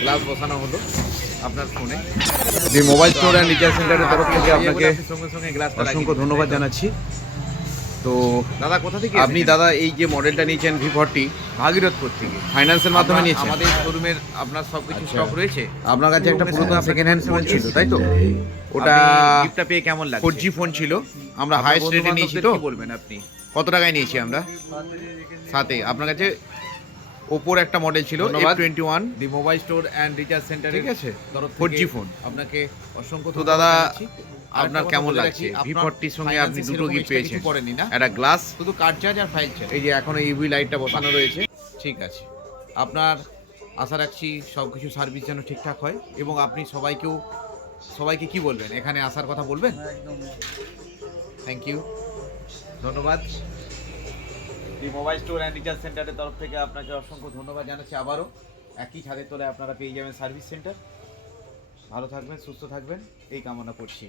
Glass বসানো হলো আপনার ফোনে। দি মোবাইল স্টোর অ্যান্ড রিচার্জ সেন্টারের তরফ থেকে আপনাকে সঙ্গে সঙ্গে গ্লাসটা অসংখ্য ধন্যবাদ জানাচ্ছি। তো দাদা কোথা থেকে আপনি দাদা এই যে মডেলটা নিয়েছেন V40 ভাগীরথপুর থেকে ফাইন্যান্সের মাধ্যমে নিয়েছেন? আমাদের শোরুমের আপনার সবকিছু আচ্ছা। স্টক রয়েছে। আপনার কাছে একটা পুরাতন সেকেন্ড হ্যান্ড ফোন ছিল তাই তো? ওটা ওটা গিফটটা পেয়ে কেমন লাগছে? 4G ফোন ছিল, আমরা আপনার হাইস্ট রেটে নিয়েছি তো। বন্ধু-বান্ধবদের কি বলবেন আপনি? কত টাকায় নিয়েছি আমরা? সাথে আপনার কাছে ওপোর একটা মডেল ছিল ধন্যবাদ। F21, the mobile store and recharge centre ঠিক আছে, তরফ 4G থেকে ফোন। আপনাকে অসংখ্য তো দাদা জানাচ্ছি। আপনার আরেকটা কেমন কথা বলে লাগছে? রাখি, আপনার V40 র সঙ্গে আপনি finance দুটো সেরকম গিফট extra পেয়েছেন, কিছু করেননি না? একটা গ্লাস, শুধু কার্ড চার্জ আর ফাইল চার্জ। এই যে এখনো ইউভি লাইটটা বসানো রয়েছে। ঠিক আছে। আপনার আশা রাখছি সব কিছু সার্ভিস যেন ঠিকঠাক হয় এবং আপনি সবাইকে কি বলবেন, এখানে আসার কথা বলবেন? থ্যাংক ইউ, ধন্যবাদ। দি মোবাইল স্টোর অ্যান্ড রিচার্জ সেন্টারের তরফ থেকে আপনাকে অসংখ্য ধন্যবাদ জানাচ্ছি আবারও। একই ছাদের তলায় আপনারা পেয়ে যাবেন সার্ভিস সেন্টার। ভালো থাকবেন, সুস্থ থাকবেন এই কামনা করছি।